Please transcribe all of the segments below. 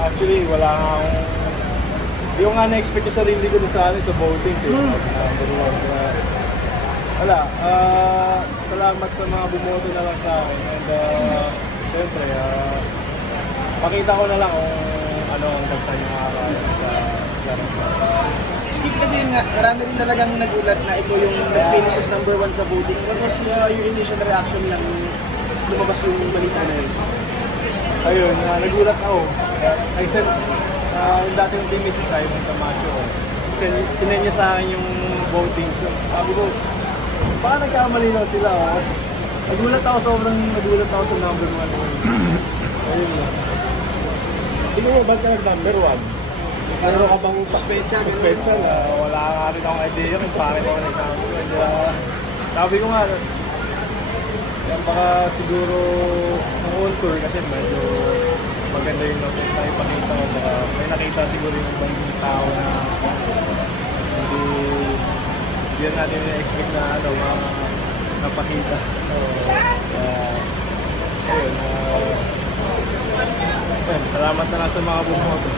Actually, wala nga akong... Hindi ko nga na-expect yung sarili ko sa votings eh. Wala. Salamat sa mga bumoto na lang sa akin. And siyempre, pakita ko na lang kung ano ang bagsa niya sa Hindi kasi marami rin talagang nagulat na ito yung nag-finish as number 1 sa voting. What was your initial reaction lang lumabas yung balita na yun? Ayun, nagulat ako. I said, yung dati yung team si Simon Camacho, sinend niya sa akin yung voting. So, sabi ko, baka nagkamali lang sila. Sobrang nagulat ako sa number 1. Ayun lang. Hindi mo ba't ka nag-number 1? Ano ka bang suspensa na? Wala nga rin akong idea kung bakit ako nag-number. Sabi ko nga, yan baka siguro ng on tour kasi medyo maganda yung ipakita ko. Baka may nakita siguro yung ibang tao na hindi yan natin na-expect na napakita. Ayun, salamat na lang sa mga bumoto.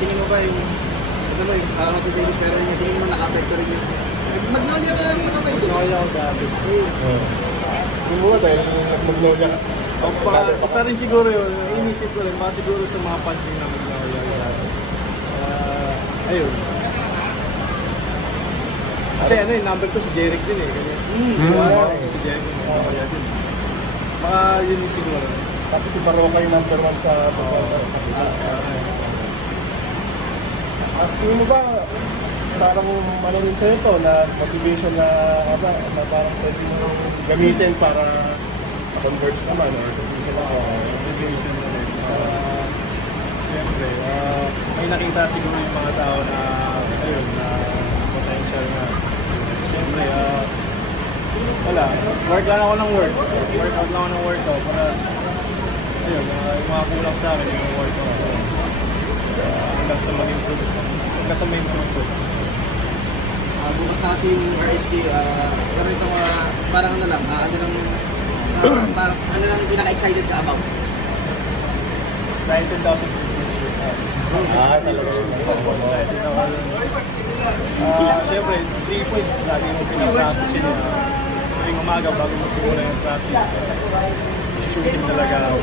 Tingin mo ba yung matisigit pero yung tingin mo naka-apekto rin yun? Magnolia ka lang yung kapay. Magnolia ako dati. Hindi mo ba dahil magnolia ka? Isa rin siguro yun. Inisip ko rin. Baka siguro sa mga fans rin ng Magnolia. Ayun. Kasi ano yung number ko si Jeric din eh. Si Jeric din. Baka yun yung siguro. Tapos si Baroka yung number 1 sa tingin mo ba parang ano rin sa'yo ito na motivation na parang pwede mo gamitin para sa converts naman or sa season na Motivation na rin. Siyempre, may nakita siguro yung mga tao na ayun, na potential na. Siyempre, wala. Work lang ako ng work. Workout lang ako ng workout para ayun, yung mga kulang sa akin yung workout. Hanggang sa mag-improve. Hanggang sa ma-improve ko. Bukas na kasi yung RSD, pero ito parang ano lang, parang ano lang pinaka-excited ka about? Excited daw sa future. talaga. Excited ako. Siyempre, 3 points. Lagi mo pinapractice yun. Tuwing umaga bago mo siguro yung practice. Shooting talaga ako.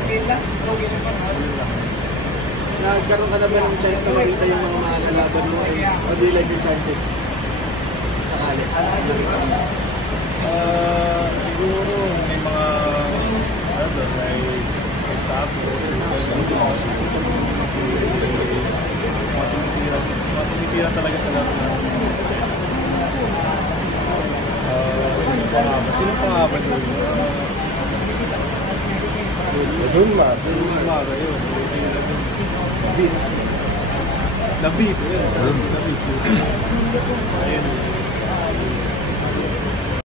Nagkaroon ka na ba ng chance na makita yung mga kalaban mo o do you like your chances? Sakali. Siguro may mga may sabi matitira talaga sa laro na sino pa nga ba doon? Doon ma yun. David. Ayun.